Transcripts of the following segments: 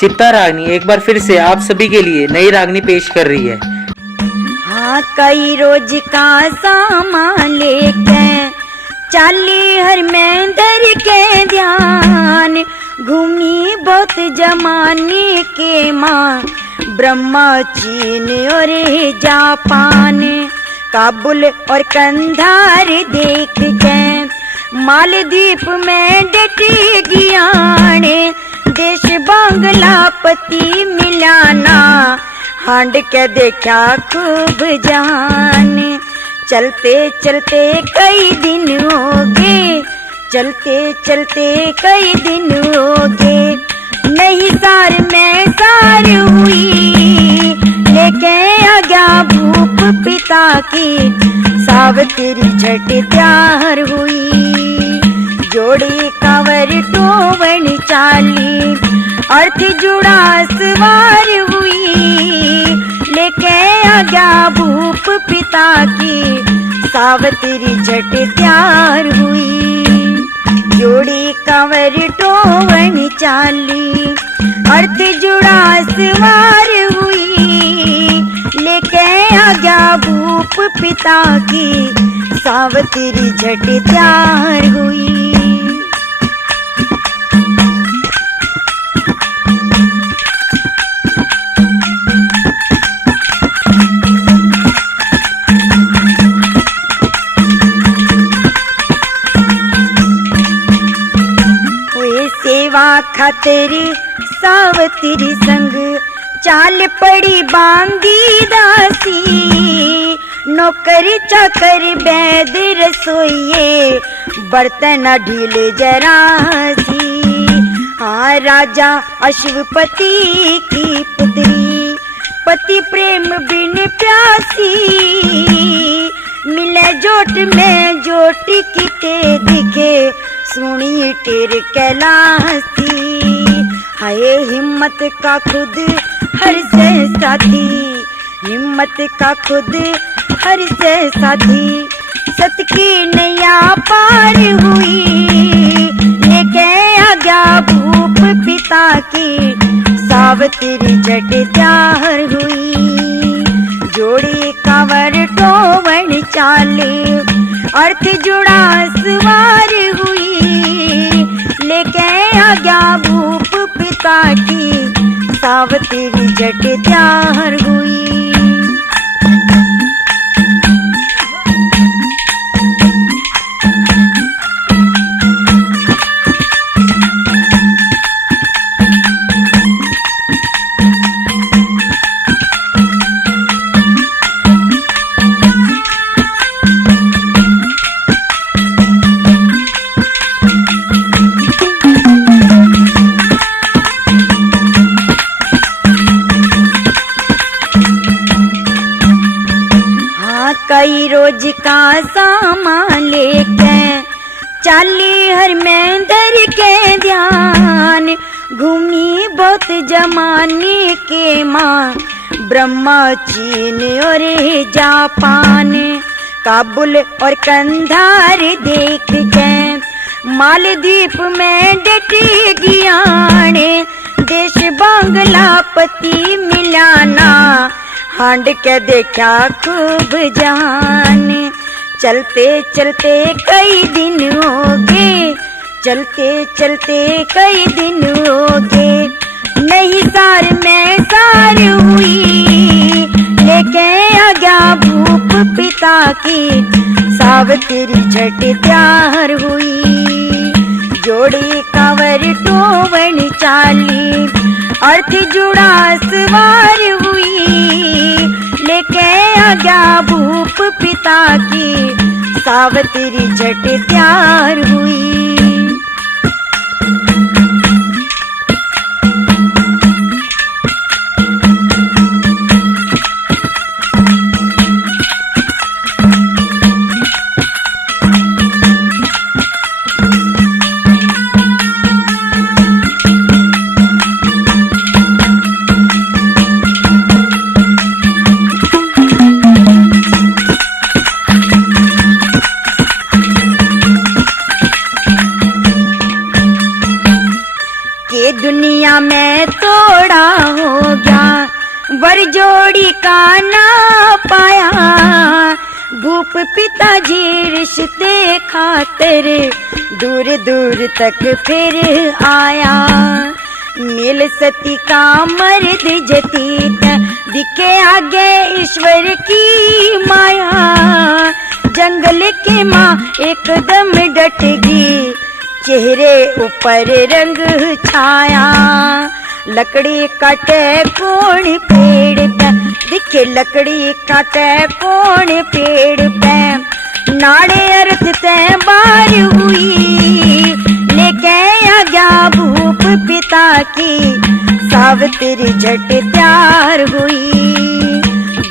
चित्ता रागनी एक बार फिर से आप सभी के लिए नई रागनी पेश कर रही है। हाँ, कई रोज का सामान लेके चाली हर में धर के ध्यान, घूमी बहुत जमाने के माँ, ब्रह्मा चीन और जापान, काबुल और कंधार देख के मालदीप में डटी गियाने, देश बांग्लापति मिलाना, हांड के देखा खूब जान। चलते चलते कई दिन हो गए, चलते चलते कई दिन हो गए, नहीं सार में सार हुई, लेके आ गया भूप पिता की, सावित्री झट तैयार हुई, जोड़ी कांवर टोवन चाली, अर्थ जुड़ा सवार हुई, लेके आ गया भूप पिता की, सावित्री झट तैयार हुई, जोड़ी कांवर टोवन चाली, अर्थ जुड़ा सवार हुई, लेके आ गया भूप पिता की, सावित्री झट तैयार हुई। सेवा खातिर सावित्री संग चाल पड़ी बांधी दासी, नौकर चाकर बैद रसोइये बर्तन ढीले जरासी। हाँ, राजा अश्वपति की पुत्री पति प्रेम बिन प्यासी, मिले जोट में जोट किते दिखे, सुनी टेर कैलासी। हाय हिम्मत का खुद हर से साथी, हिम्मत का खुद हर से साथी, सत की नैया पार हुई, लेके आ गया भूप पिता की, सावित्री झट तैयार हुई, जोड़ी कांवर टोवन चाले, अर्थ जुड़ा सवार हुई, लेके आ गया भूप पिता की, सावित्री झट तैयार हुई। कई रोज का सामान लेके चाली हर में धर के ध्यान, घूमी बहुत जमाने के माँ, ब्रह्मा चीन और जापान, काबुल और कंधार देख के मालदीप में डटी गियाने, देश बांग्लापति मिलाना, हांड के देखा खूब जान। चलते चलते कई दिन हो गए, चलते चलते कई दिन हो गए, नहीं सार में सार हुई, लेके आ गया भूप पिता की, सावित्री झट तैयार हुई, जोड़ी कांवर टोवन चाली, अर्थ जुड़ा सवार हुई, लेके आ गया भूप पिता की, सावित्री झट तैयार हुई। के दुनिया में तोड़ा हो गया, वर जोड़ी का ना पाया। भूप पिताजी रिश्ते खातिर दूर दूर तक फिर आया। मिल सती का मर्द जतीत, दिखे आगे ईश्वर की माया। जंगल की माँ एकदम डट गई, चेहरे ऊपर रंग छाया। लकड़ी काटे कौन पेड़ पे, दिखे लकड़ी काटे कौन पेड़ पे। नाड़े अर्थ ते बार हुई, लेके आ गया भूप पिता की। सावित्री झट तैयार हुई,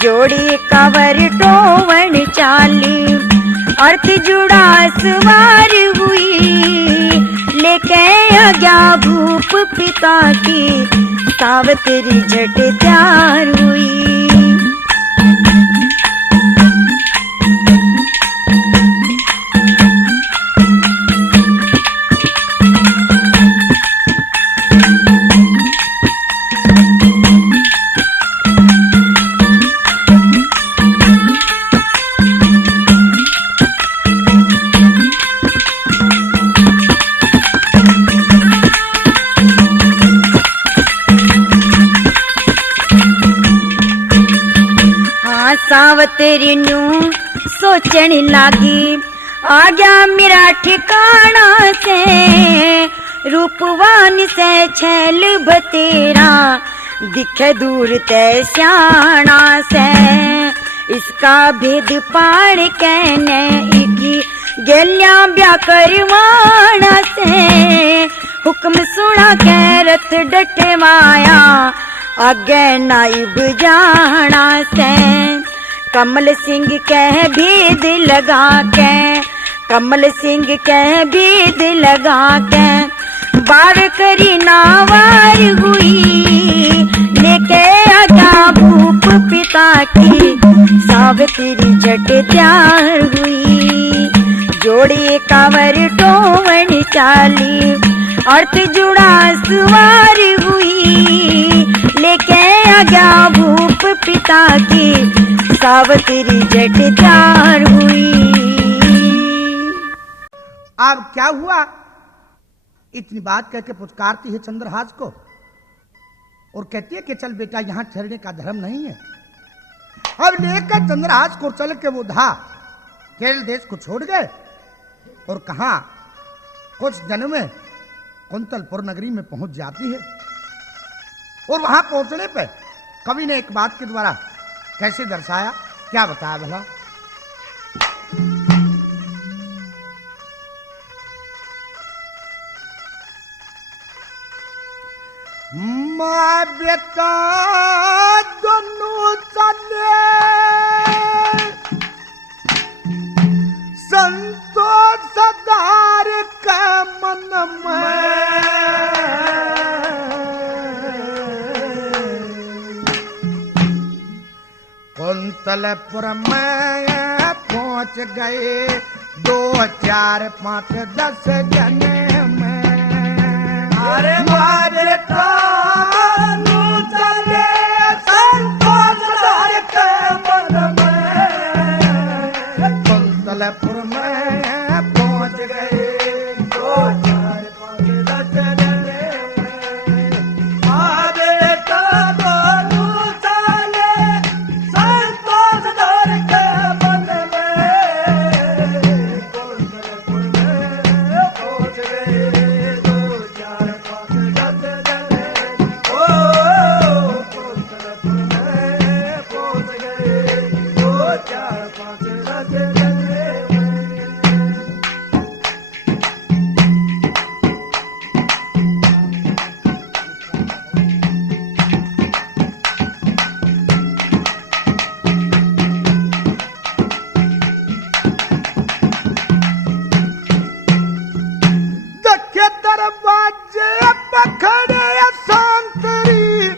जोड़ी कावर टोवन चाली। अर्थ जुड़ा सवार हुई, लेके आ गया भूप पिता की। सावित्री झट तैयार हुई। सावित्री न्यू सोचन लागी, आ गया मेरा ठिकाना से। रूपवान से छैल बतेरा, दिखे दूर ते स्याणा से। इसका भेद पाड़ कहने इकी, गेलिया ब्या करवाना से। हुक्म सुना के रथ डटवाया, आगे नाइब जाना से। कमल सिंह कह भेद लगा के, कमल सिंह कह भेद लगा के। बार करी नावार हुई, लेके आजा भूप पिता की। सावित्री झट तैयार हुई, जोड़ी कावर टोवन चाली। अर्थ जुड़ा सवार हुई, लेके आ गया भूप पिता की। सावित्री झट तैयार हुई। अब क्या हुआ? इतनी बात कहकर पुचकारती है चंद्रहास को और कहती है कि चल बेटा, यहां ठहरने का धर्म नहीं है। अब लेकर चंद्रहास को चल के वो धा केरल देश को छोड़ गए और कहा कुछ दिन में कुंतलपुर नगरी में पहुंच जाती है। और वहां पहुंचने पे कवि ने एक बात के द्वारा कैसे दर्शाया, क्या बताया भला? माँ बेटा दोनों चले संतोष सदार का मन में। कुंतलपुर में पहुंच गए 2, 4, 5, 10 जने में। अरे माँ बेटा दोनों चले संतोष सदार के मन में। कुंतलपुर में पहुंच गए 2, 4, 5, 10 जने में। माँ बेटा दोनों चले संतोष सदार के मन में। कुंतलपुर में पहुंच गए 2, 4, 5, 10 जने। ओ कुंतलपुर में पहुंच गए 2, 4, 5, 10 जने। दखे दरवाजे पखड़े संतरी,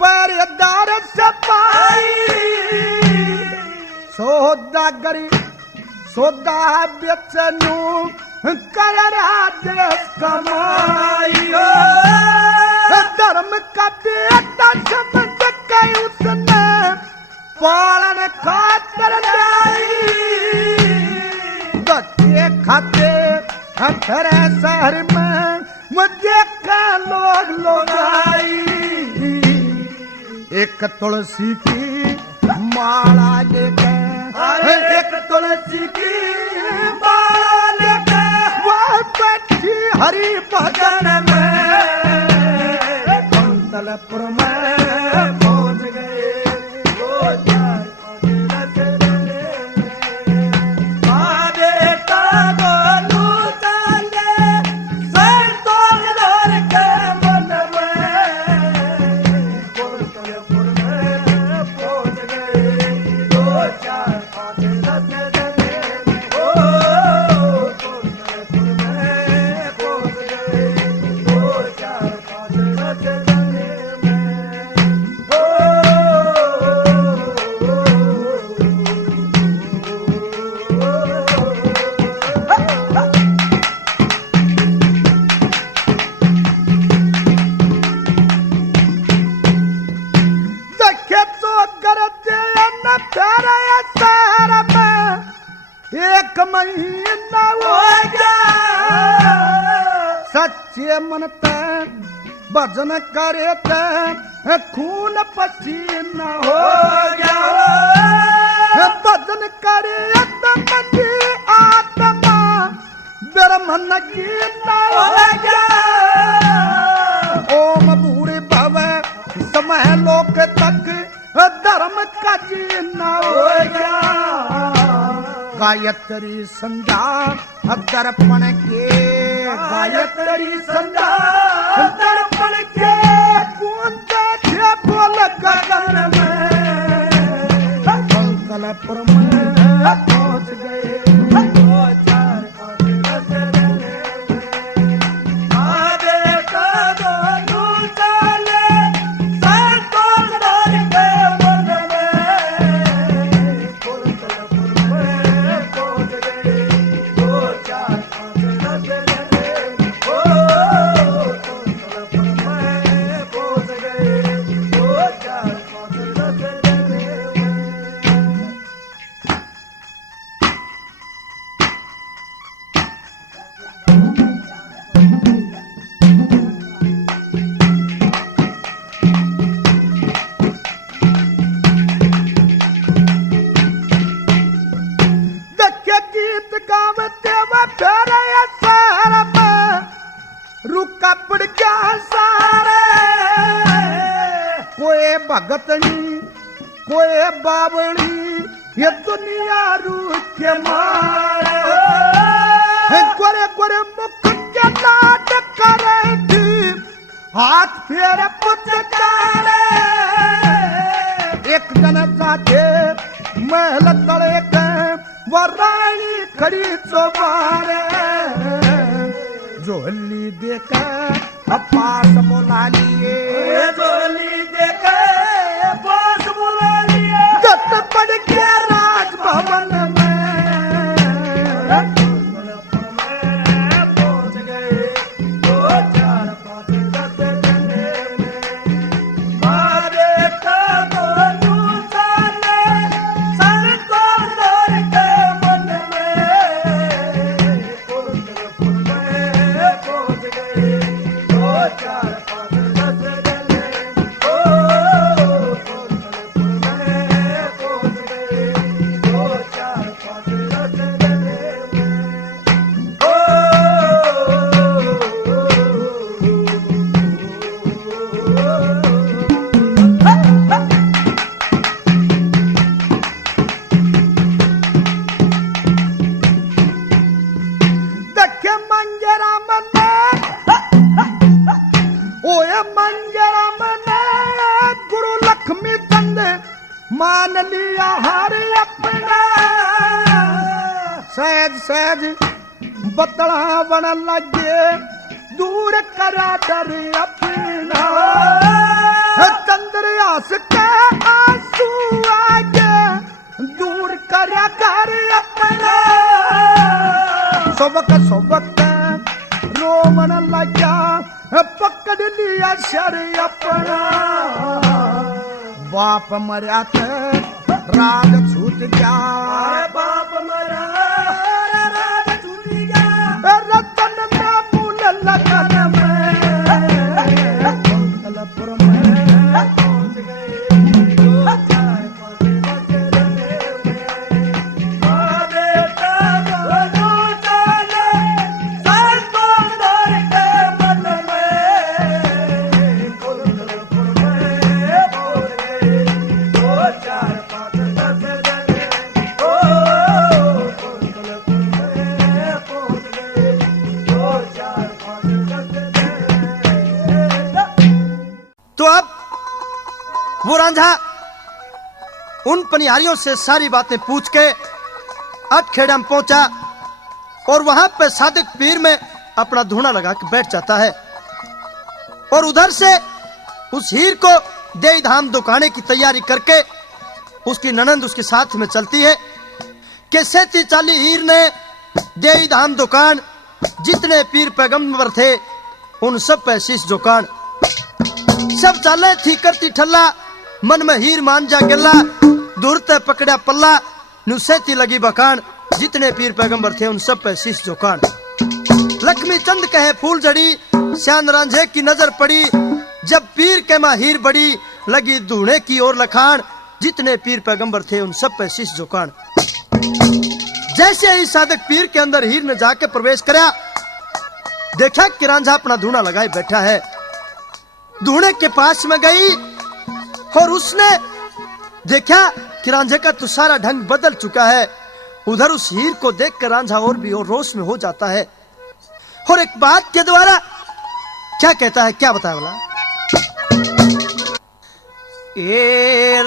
पहरेदार सपाई। सौदागरी सौदा बेचनू कर राज कमाई। तेरे शहर में मुझे का लोग आई, एक तुलसी की माला लेके, एक तुलसी की माला लेके वह बैठी हरि भजन में कुंतलपुर में पहुंच गए। एक महीना हो गया सच्चे मन ते भजन करे ते खून पसीना हो गया, भजन करे मन आत्मा ब्रह्मन की न हो गया। ओम बूढ़े भवे समय लोक तक धर्म का जीना हो गया। गायत्री संध्या दर्पण के, गायत्री संध्या दर्पण के गूंजे थे बोल गगन में कुंतलपुर में पहुंच गए। भगतनी कोई बावली ये दुनिया रूह के मारे, गोरे गोरे मुख के नाट करेगी हाथ फेर पुचकारे। एक जन जाते महल तले के वो रानी खड़ी चौबारे, झोली देकर पास बुला लिए, झोली देकर पास बुला लिए। गत पड़ के राजभवन पहुंच गए। 2 4 5 10 दिन में मारे का बोलू जाने सर को डर के मन में कुंतलपुर में पहुंच गए। 2 4 5 10 दिन में कुंतलपुर में पहुंच गए। 2 4 5 10 दिन में देखे मंजरा मने ओए मंजरा मने गुरु लक्ष्मी चंद मान लिया हर अपना। सहज सहज बतला बन लगे दूर करा डर अपना। चंद्रयास के आंसू आगे दूर करा कर अपना। सबक सबक रोमन लगा पकड़ लिया शर अपना। बाप मरा राज छूट गया, बाप मरा राज छूट गया। रतन तो अब वो रांझा उन पनिहारियों से सारी बातें पूछ के अटखेड़ा में पहुंचा और वहां पे सादिक पीर में अपना धूना लगा के बैठ जाता है। और उधर से उस हीर को देई धाम दुकाने की तैयारी करके उसकी ननंद उसके साथ में चलती है कि सेती चाली हीर ने देई धाम दुकान जितने पीर पैगंबर थे उन सब पे शीश दुकान सब चाले थी करती ठल्ला मन में हीर मान जा गिल्ला दूर ते पकड़ा पल्ला नुसेती लगी बकान जितने पीर पैगंबर थे उन सब पे शीश दुकान। लक्ष्मी चंद कहे फूल जड़ी श्यान रांझे की नजर पड़ी जब पीर के माँ हीर बड़ी लगी दूने की ओर लखान जितने पीर पैगंबर थे उन सब पे शीश दुकान। जैसे ही सादक पीर के अंदर हीर ने जाके प्रवेश कराया देखा कि रांझा अपना धूना लगाए बैठा है। धूने के पास में गई और उसने देखा कि रांझे का तो सारा ढंग बदल चुका है। उधर उस हीर को देखकर रांझा और भी और रोष में हो जाता है और एक बात के द्वारा क्या कहता है, क्या बताया बोला, ए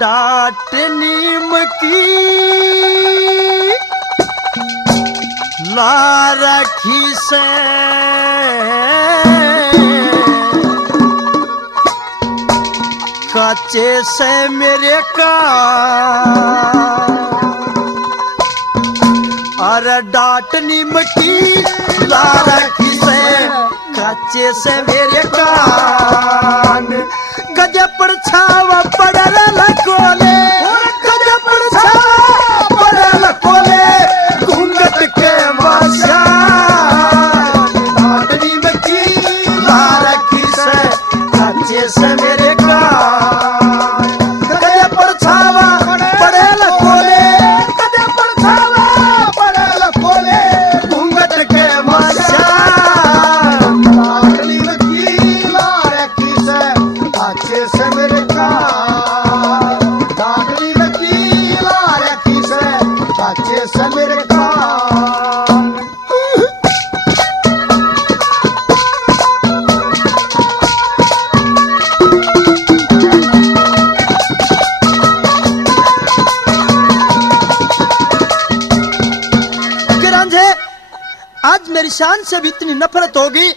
डाट नीम की ला रखी से काचे से मेरे का अरे डाट नीम की ला रखी से काचे से मेरे कान गजे पर छावा पड़ल लकोले गजे पर छावा पड़ल लकोले घूंघट के माशा डाट नीम की ला रखी से काचे से मेरे कान गजे पर छावा पड़ल लकोले गजे पर छावा पड़ल लकोले घूंघट के माशा डाट नीम की ला रखी से काचे से मेरे कान डाट नीम की ला रखी से काचे से मेरे कान। आज मेरी शान से भी इतनी नफरत होगी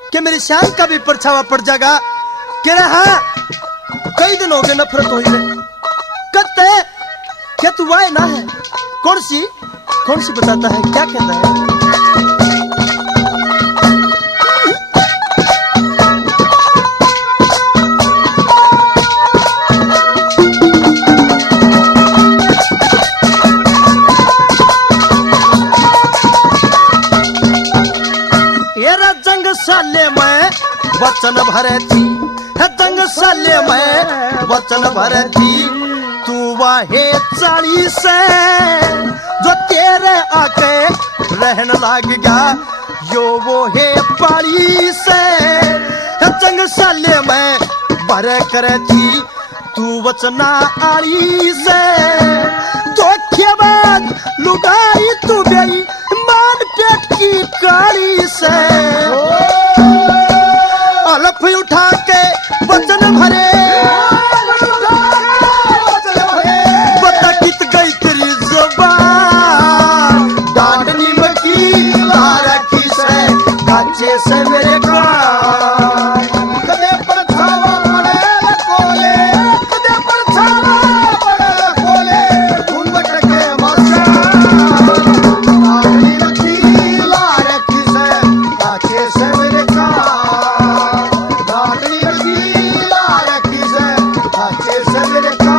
कि मेरी शान का भी परछावा पड़ जाएगा। कह रहा हाँ कई दिन हो गए नफरत हो ही कहते हैं क्या तू वाय ना है कौन सी बताता है क्या कहता है। साले में वचन भरे थी जंग साले में वचन भरे थी तू वाहे 40 जो तेरे आके रहन लाग गया यो वो है 40 जंग साले में भरे करे थी तू वचना आली से धोखेबाज लुगाई तू गई मान पेट की काली से अलफ उठा के वचन भरे बता कित गई तेरी जुबान डांट नीम की ला रखी से काचे से मेरे कान कदे पर छावा पड़े कोले कदे पर छावा पड़े कोले घूंघट के माशा डांट नीम की ला रखी से काचे से मेरे कान डांट नीम की ला रखी से काचे से मेरे कान।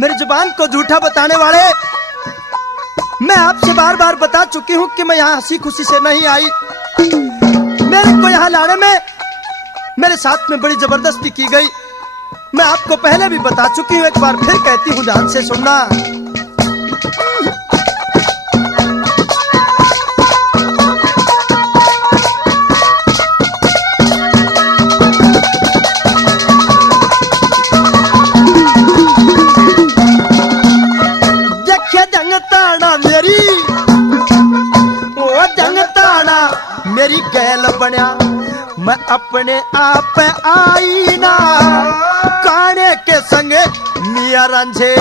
मेरी जुबान को झूठा बताने वाले, मैं आपसे बार बार बता चुकी हूं कि मैं यहाँ हंसी खुशी से नहीं आई। मेरे को यहाँ लाने में मेरे साथ में बड़ी जबरदस्ती की गई। मैं आपको पहले भी बता चुकी हूँ, एक बार फिर कहती हूँ, ध्यान से सुनना। मेरी गैल बनया, मैं अपने आप आई ना काने के संग मिया रंझे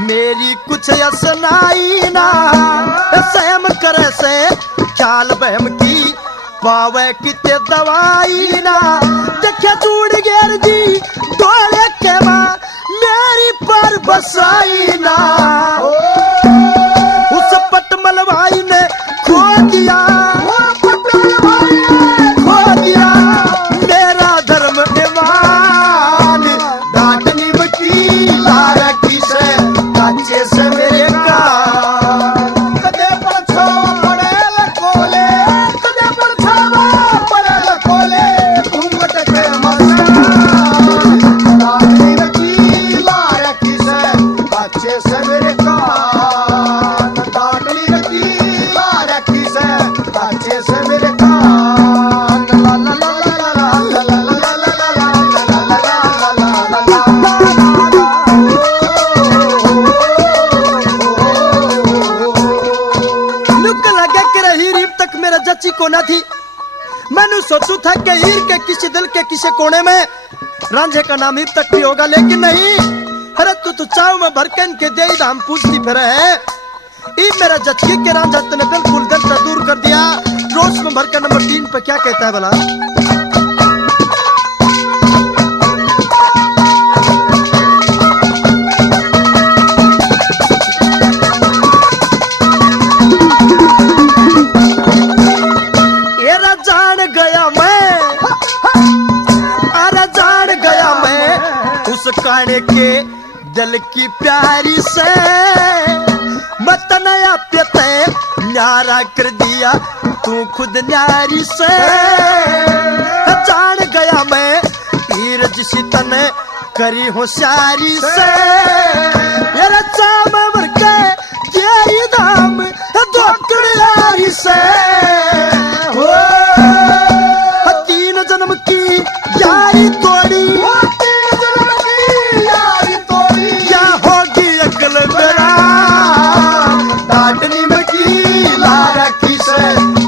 मेरी कुछ असनाई ना, सहम करे से चाल बहम की पावे किते दवाई ना, देखे जुड़ गेर जी डोले के मां मेरी पर बसाई ना, उस पटमल भाई ने खो दिया, खो दिया मेरा धर्म ईमान, डांटनी बची लारा की से काचे से मेरे का कदे परछो पड़े लकोले, कदे परछो पड़े लकोले घूंघट के मसान, डांटनी बची लारा की से काचे से मेरे का, डांटनी बची लारा की से काचे से मेरे का, ला ला ला ला ला ला ला ला ला मेरा जच्ची कोना थी, मैंने सोचू था कि हीर के किसी दिल के किसी कोने में रांझे का नाम हीर तक भी होगा, लेकिन नहीं। अरे तू तो चाव में भर के इनके दे दाम पूछती फिर है, ई मेरा जच्ची के रांझा तने बिल्कुल दिल से दूर कर दिया। रोज में भर के नंबर 3 पे क्या कहता है भला, काने के दिल की प्यारी से मत नया प्यते न्यारा कर दिया तू खुद न्यारी से, जान गया मैं हीर जिसी तने करी होशियारी से, मेरा चाम भर के यही दाम धोकड़ियारी से, हो 3 जन्म की यारी तोड़ी,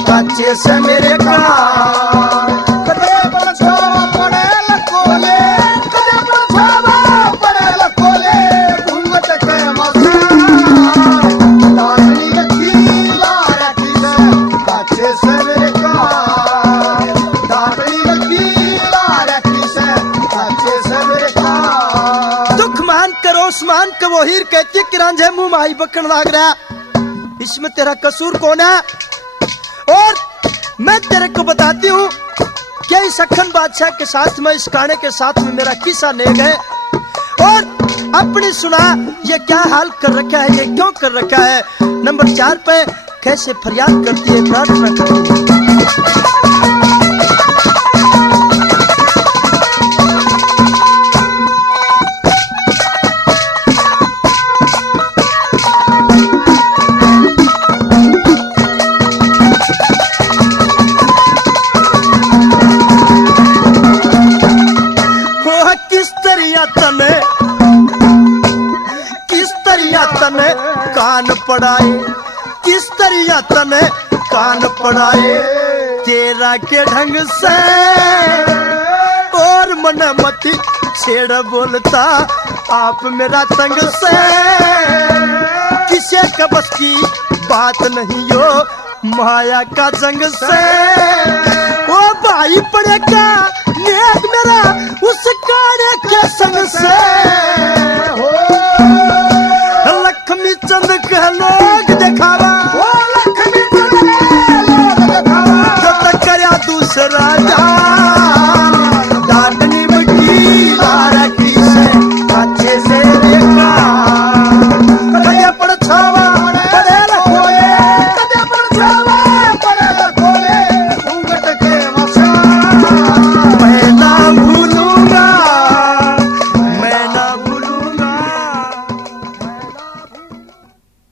काचे से मेरे का कदे परछो पड़े लकोले, कदे परछो पड़े लकोले घूंघट के मसान, डांटनी बची लारा की से काचे से मेरे का, डांटनी बची लारा की से काचे से मेरे का। दुख मान करो उस्मान का वो हीर कहती कि रांझे मुंह माही बकन लाग रहा, इसमें तेरा कसूर कौन है? और मैं तेरे को बताती हूँ क्या इस अखन बादशाह के साथ में, इस काने के साथ में मेरा किस्सा नेग है, और अपनी सुना ये क्या हाल कर रखा है, ये क्यों कर रखा है। नंबर 4 पे कैसे फरियाद करती है, प्रार्थना करती है। कान पड़ाए किस तरिया तने कान पड़ाए तेरा के ढंग से, और मन मती छेड़ बोलता आप मेरा तंग से, किसे का बस की बात नहीं यो माया का जंग से, ओ भाई पड़ेगा नेक मेरा उस काने